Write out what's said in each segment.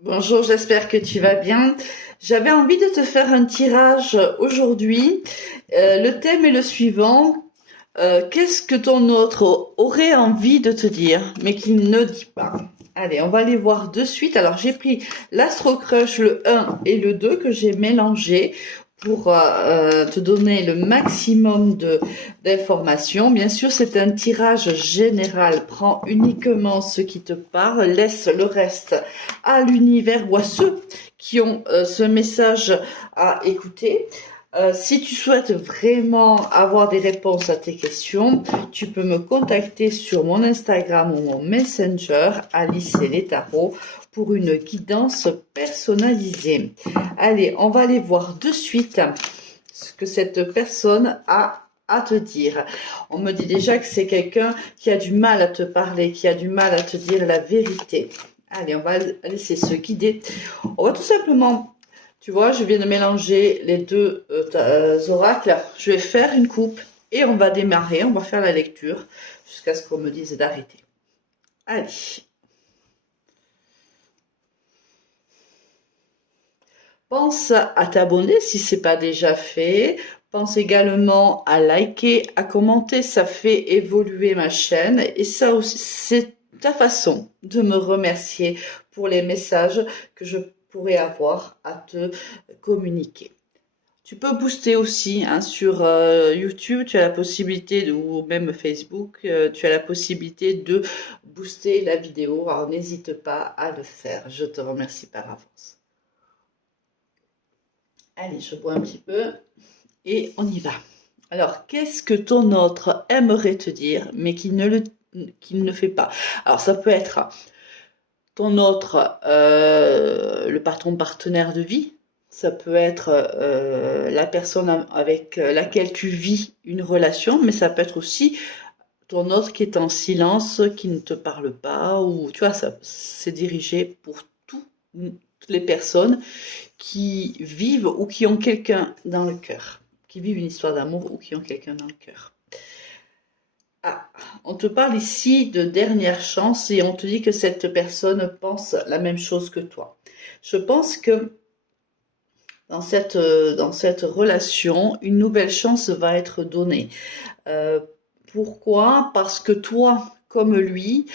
Bonjour, j'espère que tu vas bien. J'avais envie de te faire un tirage aujourd'hui. Le thème est le suivant. Qu'est-ce que ton autre aurait envie de te dire, mais qu'il ne dit pas? Allez, on va aller voir de suite. Alors, j'ai pris l'Astro Crush, le 1 et le 2 que j'ai mélangé pour te donner le maximum d'informations. Bien sûr, c'est un tirage général. Prends uniquement ce qui te parle, laisse le reste à l'univers ou à ceux qui ont ce message à écouter. Si tu souhaites vraiment avoir des réponses à tes questions, tu peux me contacter sur mon Instagram ou mon Messenger, Alice et les tarots, pour une guidance personnalisée. Allez, on va aller voir de suite ce que cette personne a à te dire. On me dit déjà que c'est quelqu'un qui a du mal à te parler, qui a du mal à te dire la vérité. Allez, on va laisser se guider. On va tout simplement, tu vois, je viens de mélanger les deux oracles. Je vais faire une coupe et on va démarrer, on va faire la lecture jusqu'à ce qu'on me dise d'arrêter. Allez. Pense à t'abonner si ce n'est pas déjà fait. Pense également à liker, à commenter, ça fait évoluer ma chaîne et ça aussi, c'est ta façon de me remercier pour les messages que je pourrais avoir à te communiquer. Tu peux booster aussi hein, sur YouTube, tu as la possibilité, ou même Facebook, tu as la possibilité de booster la vidéo. Alors n'hésite pas à le faire. Je te remercie par avance. Allez, je bois un petit peu et on y va. Alors, qu'est-ce que ton autre aimerait te dire, mais qu'il ne fait pas? Alors, ça peut être ton autre, le patron partenaire de vie. Ça peut être la personne avec laquelle tu vis une relation, mais ça peut être aussi ton autre qui est en silence, qui ne te parle pas, ou tu vois, ça c'est dirigé pour toutes les personnes qui vivent ou qui ont quelqu'un dans le cœur, qui vivent une histoire d'amour ou qui ont quelqu'un dans le cœur. Ah, on te parle ici de dernière chance et on te dit que cette personne pense la même chose que toi. Je pense que dans cette relation, une nouvelle chance va être donnée. Euh, Pourquoi? Parce que toi, comme lui,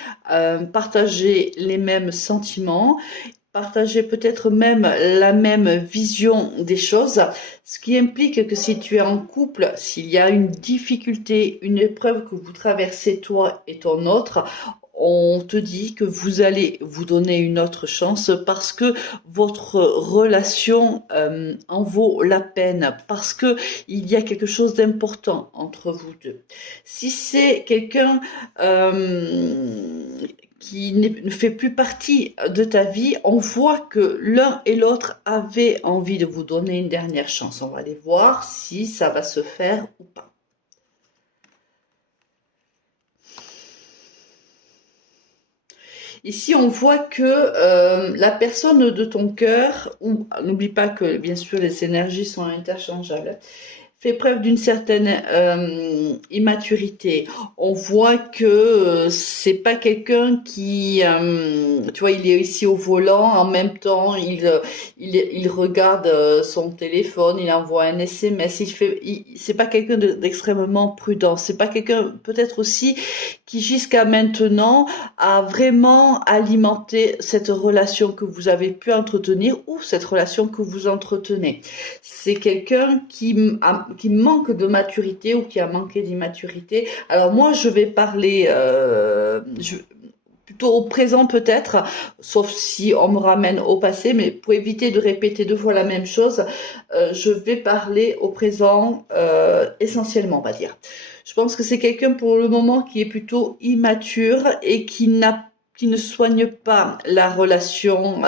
partagez les mêmes sentiments, partagez peut-être même la même vision des choses, ce qui implique que si tu es en couple, s'il y a une difficulté, une épreuve que vous traversez toi et ton autre, on te dit que vous allez vous donner une autre chance parce que votre relation en vaut la peine, parce que il y a quelque chose d'important entre vous deux. Si c'est quelqu'un qui ne fait plus partie de ta vie, on voit que l'un et l'autre avaient envie de vous donner une dernière chance. On va aller voir si ça va se faire ou pas. Ici, on voit que la personne de ton cœur, n'oublie pas que bien sûr les énergies sont interchangeables, fait preuve d'une certaine immaturité. On voit que c'est pas quelqu'un qui, tu vois, il est ici au volant, en même temps il regarde son téléphone, il envoie un SMS, c'est pas quelqu'un d'extrêmement prudent, c'est pas quelqu'un peut-être aussi qui jusqu'à maintenant a vraiment alimenté cette relation que vous avez pu entretenir ou cette relation que vous entretenez. C'est quelqu'un qui manque de maturité ou qui a manqué d'immaturité. Alors moi, je vais parler plutôt au présent peut-être, sauf si on me ramène au passé, mais pour éviter de répéter deux fois la même chose, je vais parler au présent essentiellement, on va dire. Je pense que c'est quelqu'un pour le moment qui est plutôt immature et qui ne soigne pas la relation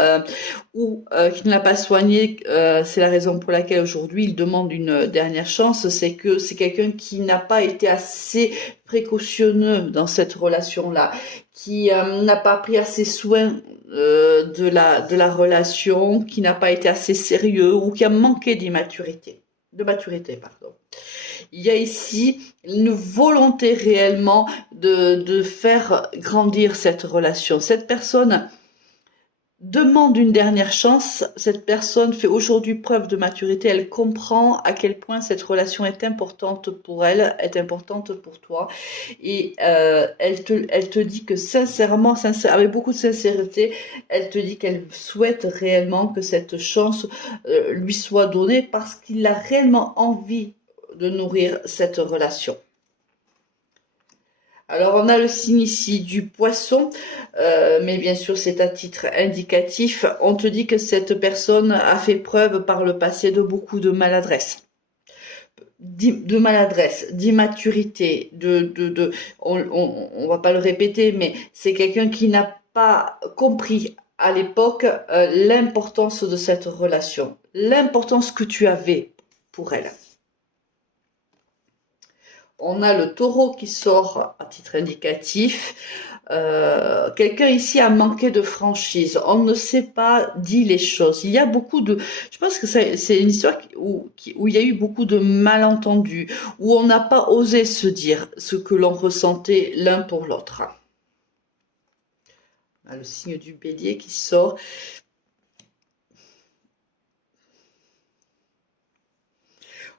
ou qui ne l'a pas soigné. C'est la raison pour laquelle aujourd'hui il demande une dernière chance. C'est que c'est quelqu'un qui n'a pas été assez précautionneux dans cette relation-là, qui n'a pas pris assez soin de la relation, qui n'a pas été assez sérieux ou qui a manqué de maturité, pardon. Il y a ici une volonté réellement de faire grandir cette relation. Cette personne demande une dernière chance. Cette personne fait aujourd'hui preuve de maturité. Elle comprend à quel point cette relation est importante pour elle, est importante pour toi. Et elle te dit que sincèrement, avec beaucoup de sincérité, elle te dit qu'elle souhaite réellement que cette chance lui soit donnée parce qu'il a réellement envie de nourrir cette relation. Alors on a le signe ici du poisson, mais bien sûr c'est à titre indicatif. On te dit que cette personne a fait preuve par le passé de beaucoup de maladresse. D'immaturité, on va pas le répéter, mais c'est quelqu'un qui n'a pas compris à l'époque l'importance de cette relation, l'importance que tu avais pour elle. On a le taureau qui sort à titre indicatif. Quelqu'un ici a manqué de franchise. On ne sait pas dit les choses. Il y a beaucoup de... Je pense que c'est une histoire où il y a eu beaucoup de malentendus, où on n'a pas osé se dire ce que l'on ressentait l'un pour l'autre. On a le signe du bélier qui sort.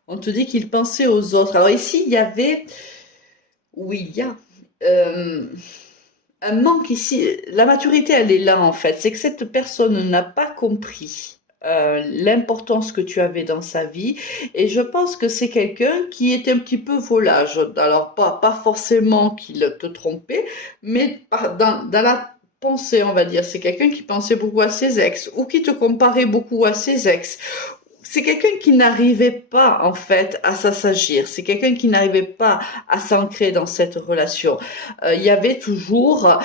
On te dit qu'il pensait aux autres. Alors ici, il y avait... Oui, il y a... un manque ici, la maturité elle est là en fait, c'est que cette personne n'a pas compris l'importance que tu avais dans sa vie et je pense que c'est quelqu'un qui est un petit peu volage, alors pas forcément qu'il te trompait, mais dans la pensée on va dire, c'est quelqu'un qui pensait beaucoup à ses ex ou qui te comparait beaucoup à ses ex. C'est quelqu'un qui n'arrivait pas en fait à s'assagir, c'est quelqu'un qui n'arrivait pas à s'ancrer dans cette relation. Il y avait toujours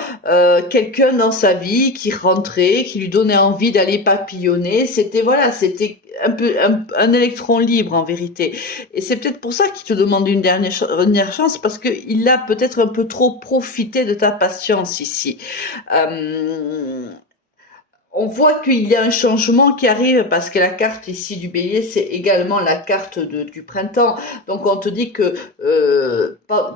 quelqu'un dans sa vie qui rentrait, qui lui donnait envie d'aller papillonner. C'était voilà, c'était un peu un électron libre en vérité. Et c'est peut-être pour ça qu'il te demande une dernière chance parce que il a peut-être un peu trop profité de ta patience ici. On voit qu'il y a un changement qui arrive parce que la carte ici du bélier, c'est également la carte du printemps. Donc on te dit que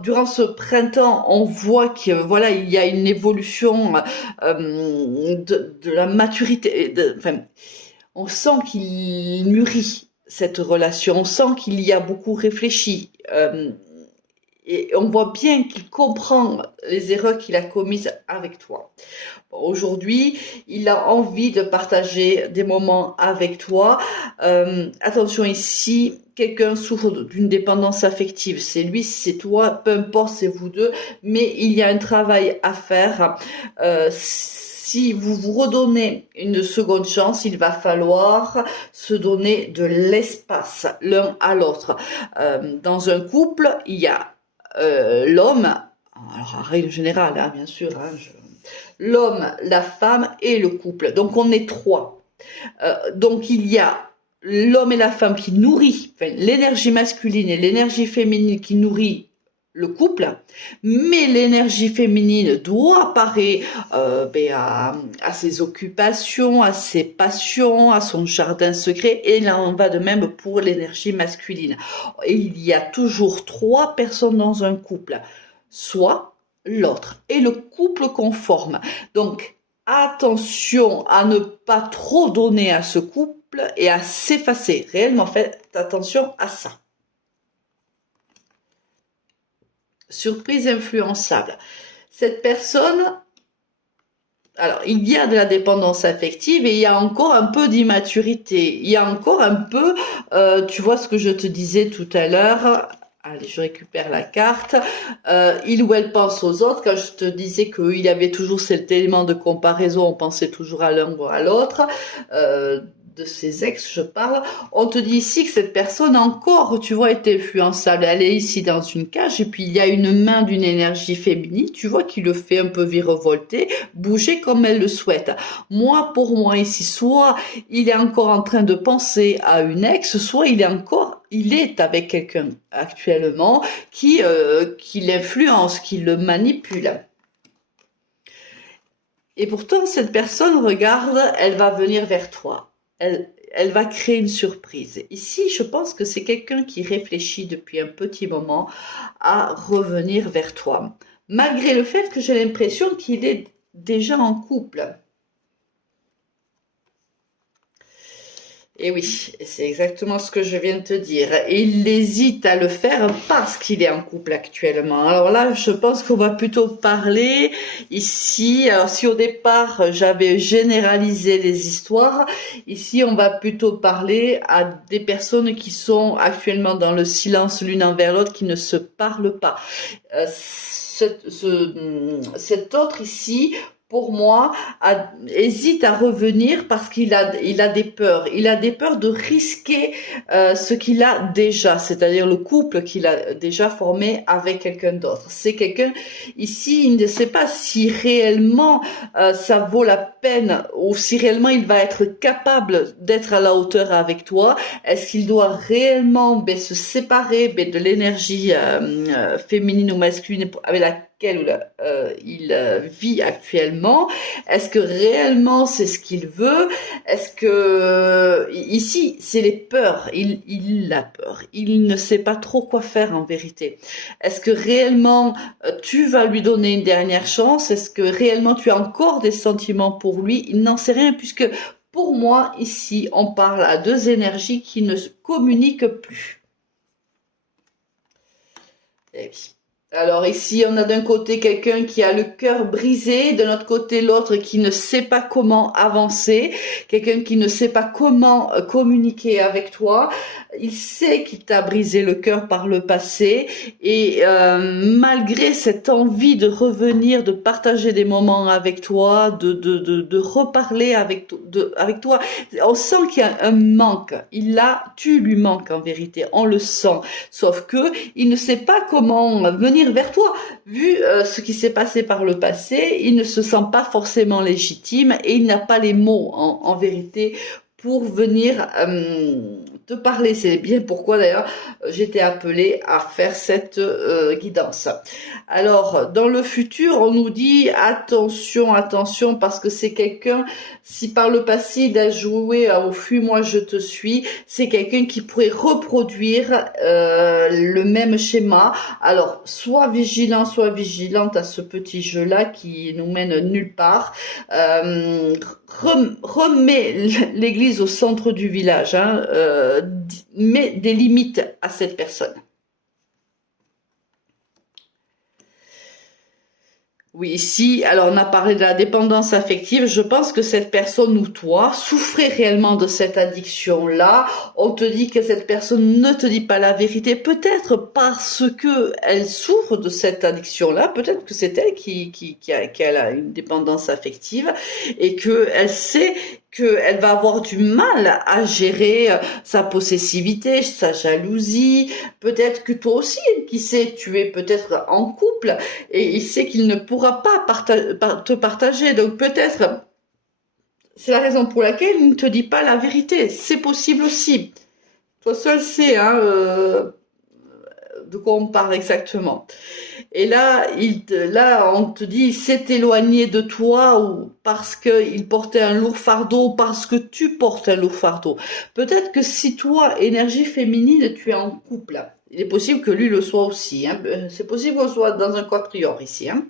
durant ce printemps, on voit que voilà, il y a une évolution de la maturité. Enfin, on sent qu'il mûrit cette relation, on sent qu'il y a beaucoup réfléchi. Et on voit bien qu'il comprend les erreurs qu'il a commises avec toi. Aujourd'hui, il a envie de partager des moments avec toi. Attention ici, quelqu'un souffre d'une dépendance affective. C'est lui, c'est toi, peu importe, c'est vous deux. Mais il y a un travail à faire. Si vous vous redonnez une seconde chance, il va falloir se donner de l'espace l'un à l'autre. Dans un couple, il y a l'homme, alors en règle générale, hein, bien sûr, hein, l'homme, la femme et le couple. Donc on est trois. Donc il y a l'homme et la femme qui nourrit, enfin, l'énergie masculine et l'énergie féminine qui nourrit le couple, mais l'énergie féminine doit parer à ses occupations, à ses passions, à son jardin secret, et là on va de même pour l'énergie masculine. Et il y a toujours trois personnes dans un couple, soit l'autre, et le couple conforme. Donc attention à ne pas trop donner à ce couple et à s'effacer. Réellement, faites attention à ça. Surprise influençable. Cette personne, alors il y a de la dépendance affective et il y a encore un peu d'immaturité. Il y a encore un peu, tu vois ce que je te disais tout à l'heure. Allez, je récupère la carte. Il ou elle pense aux autres. Quand je te disais qu'il y avait toujours cet élément de comparaison, on pensait toujours à l'un ou à l'autre. De ses ex, je parle. On te dit ici que cette personne encore, tu vois, est influençable. Elle est ici dans une cage et puis il y a une main d'une énergie féminine, tu vois, qui le fait un peu virevolter, bouger comme elle le souhaite. Moi, pour moi ici, soit il est encore en train de penser à une ex, soit il est avec quelqu'un actuellement qui l'influence, qui le manipule. Et pourtant, cette personne, regarde, elle va venir vers toi. Elle va créer une surprise. Ici, je pense que c'est quelqu'un qui réfléchit depuis un petit moment à revenir vers toi. Malgré le fait que j'ai l'impression qu'il est déjà en couple. Et oui, c'est exactement ce que je viens de te dire. Il hésite à le faire parce qu'il est en couple actuellement. Alors là, je pense qu'on va plutôt parler ici. Alors si au départ, j'avais généralisé les histoires, ici, on va plutôt parler à des personnes qui sont actuellement dans le silence l'une envers l'autre, qui ne se parlent pas. Cet autre ici, pour moi, hésite à revenir parce il a des peurs. Il a des peurs de risquer ce qu'il a déjà, c'est-à-dire le couple qu'il a déjà formé avec quelqu'un d'autre. C'est quelqu'un, ici, il ne sait pas si réellement ça vaut la peine ou si réellement il va être capable d'être à la hauteur avec toi. Est-ce qu'il doit réellement se séparer de l'énergie féminine ou masculine avec laquelle il vit actuellement? Est-ce que réellement c'est ce qu'il veut? Est-ce que ici c'est les peurs, il a peur, il ne sait pas trop quoi faire en vérité. Est-ce que réellement tu vas lui donner une dernière chance? Est-ce que réellement tu as encore des sentiments pour lui? Il n'en sait rien puisque pour moi ici on parle à deux énergies qui ne communiquent plus. Et oui. Alors ici, on a d'un côté quelqu'un qui a le cœur brisé, de l'autre côté l'autre qui ne sait pas comment avancer, quelqu'un qui ne sait pas comment communiquer avec toi. Il sait qu'il t'a brisé le cœur par le passé et malgré cette envie de revenir, de partager des moments avec toi, de reparler avec toi, on sent qu'il y a un manque. Tu lui manques en vérité, on le sent. Sauf que il ne sait pas comment venir vers toi. Vu ce qui s'est passé par le passé, il ne se sent pas forcément légitime et il n'a pas les mots en vérité pour venir te parler. C'est bien pourquoi d'ailleurs j'étais appelée à faire cette guidance. Alors dans le futur, on nous dit attention, attention, parce que c'est quelqu'un, si par le passé il a joué au fuis-moi je te suis, c'est quelqu'un qui pourrait reproduire le même schéma. Alors sois vigilant, sois vigilante à ce petit jeu-là qui nous mène nulle part. Remets l'église au centre du village, hein, mets des limites à cette personne. Oui, ici, alors on a parlé de la dépendance affective. Je pense que cette personne ou toi souffrez réellement de cette addiction-là. On te dit que cette personne ne te dit pas la vérité, peut-être parce que elle souffre de cette addiction-là. Peut-être que c'est elle qui a une dépendance affective et que elle sait qu'elle va avoir du mal à gérer sa possessivité, sa jalousie. Peut-être que toi aussi, qui sait, tu es peut-être en couple et il sait qu'il ne pourra pas te partager. Donc peut-être, c'est la raison pour laquelle il ne te dit pas la vérité. C'est possible aussi. Toi seul sais de quoi on parle exactement. Et là, on te dit, il s'est éloigné de toi ou parce qu'il portait un lourd fardeau, parce que tu portes un lourd fardeau. Peut-être que si toi, énergie féminine, tu es en couple, il est possible que lui le soit aussi. Hein. C'est possible qu'on soit dans un quatrior ici. Hein.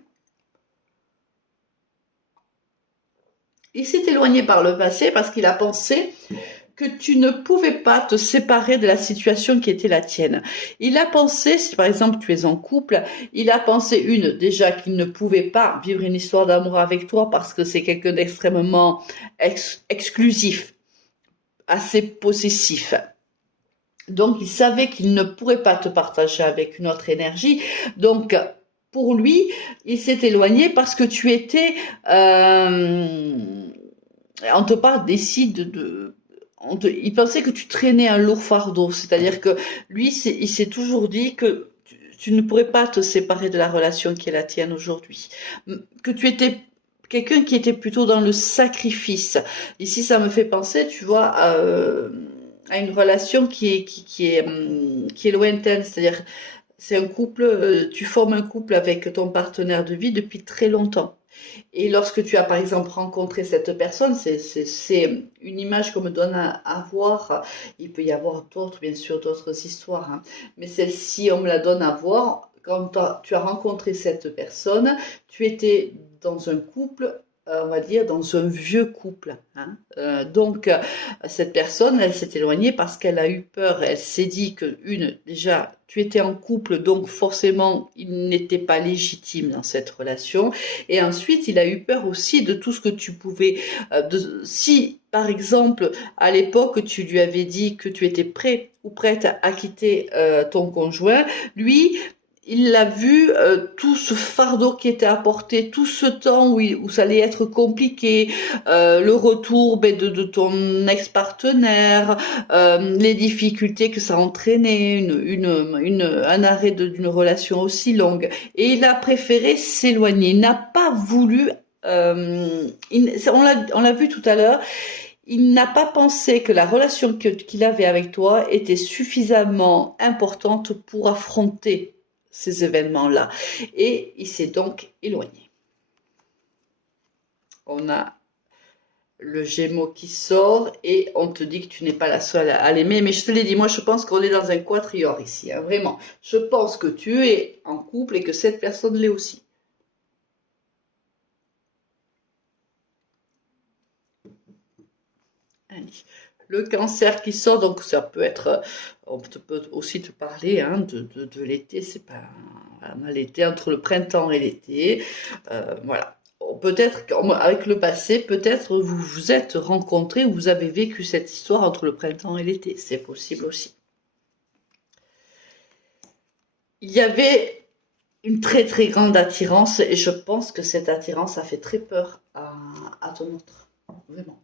Il s'est éloigné par le passé parce qu'il a pensé que tu ne pouvais pas te séparer de la situation qui était la tienne. Il a pensé, si par exemple tu es en couple, il a pensé déjà qu'il ne pouvait pas vivre une histoire d'amour avec toi parce que c'est quelqu'un d'extrêmement exclusif, assez possessif. Donc il savait qu'il ne pourrait pas te partager avec une autre énergie. Donc pour lui, il s'est éloigné parce que tu étais... on te parle ici il pensait que tu traînais un lourd fardeau, c'est-à-dire que lui, il s'est toujours dit que tu ne pourrais pas te séparer de la relation qui est la tienne aujourd'hui, que tu étais quelqu'un qui était plutôt dans le sacrifice. Ici, ça me fait penser, tu vois, à une relation qui est lointaine, c'est-à-dire c'est un couple, tu formes un couple avec ton partenaire de vie depuis très longtemps. Et lorsque tu as par exemple rencontré cette personne, c'est une image qu'on me donne à voir. Il peut y avoir d'autres, bien sûr, d'autres histoires. Hein. Mais celle-ci, on me la donne à voir. Quand tu as rencontré cette personne, tu étais dans un couple on va dire, dans un vieux couple, hein. Donc, cette personne, elle s'est éloignée parce qu'elle a eu peur. Elle s'est dit que, déjà, tu étais en couple, donc forcément, il n'était pas légitime dans cette relation. Et ensuite, il a eu peur aussi de tout ce que tu pouvais... si, par exemple, à l'époque, tu lui avais dit que tu étais prêt ou prête à quitter ton conjoint, lui... Il l'a vu, tout ce fardeau qui était apporté, tout ce temps où ça allait être compliqué, le retour de ton ex-partenaire, les difficultés que ça entraînait, un arrêt d'une relation aussi longue. Et il a préféré s'éloigner. Il n'a pas voulu, on l'a vu tout à l'heure, il n'a pas pensé que la relation qu'il avait avec toi était suffisamment importante pour affronter ces événements-là. Et il s'est donc éloigné. On a le Gémeaux qui sort et on te dit que tu n'es pas la seule à l'aimer. Mais je te l'ai dit, moi je pense qu'on est dans un quatuor ici, hein, vraiment. Je pense que tu es en couple et que cette personne l'est aussi. Allez. Le Cancer qui sort, donc ça peut être, on peut aussi te parler hein, de l'été, c'est pas, on a l'été, entre le printemps et l'été, voilà. Peut-être avec le passé, peut-être vous vous êtes rencontrés ou vous avez vécu cette histoire entre le printemps et l'été, c'est possible aussi. Il y avait une très très grande attirance et je pense que cette attirance a fait très peur à ton autre, vraiment.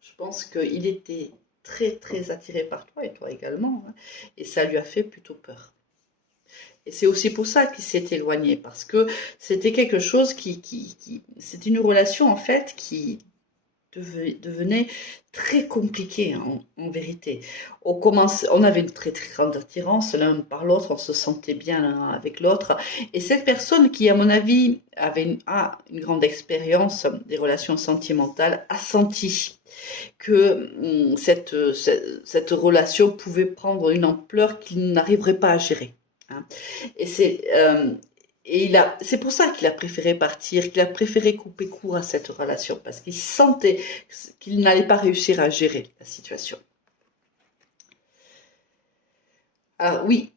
Je pense qu'il était très très attiré par toi et toi également, hein, et ça lui a fait plutôt peur. Et c'est aussi pour ça qu'il s'est éloigné, parce que c'était quelque chose c'est une relation en fait qui devenait très compliquée en vérité. On avait une très très grande attirance l'un par l'autre, on se sentait bien l'un avec l'autre. Et cette personne qui, à mon avis, a une grande expérience des relations sentimentales, a senti que cette relation pouvait prendre une ampleur qu'il n'arriverait pas à gérer, hein. Et c'est pour ça qu'il a préféré partir, qu'il a préféré couper court à cette relation, parce qu'il sentait qu'il n'allait pas réussir à gérer la situation. Ah oui,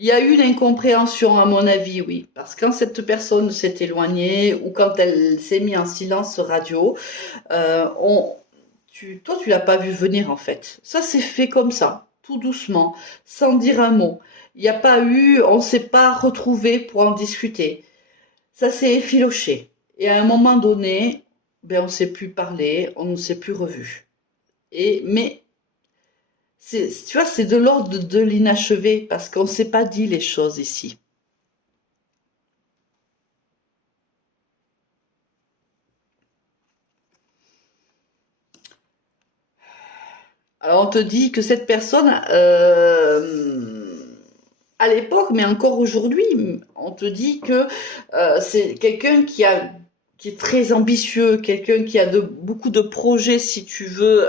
il y a eu une incompréhension à mon avis, oui, parce que quand cette personne s'est éloignée ou quand elle s'est mise en silence radio, euh, on, toi tu l'as pas vu venir en fait. Ça s'est fait comme ça, tout doucement, sans dire un mot. Il n'y a pas eu, on s'est pas retrouvé pour en discuter. Ça s'est effiloché. Et à un moment donné, ben on s'est plus parlé, on ne s'est plus revu. Mais tu vois, c'est de l'ordre de l'inachevé parce qu'on ne s'est pas dit les choses ici. Alors on te dit que cette personne, à l'époque, mais encore aujourd'hui, on te dit que c'est quelqu'un qui est très ambitieux, quelqu'un qui a beaucoup de projets, si tu veux.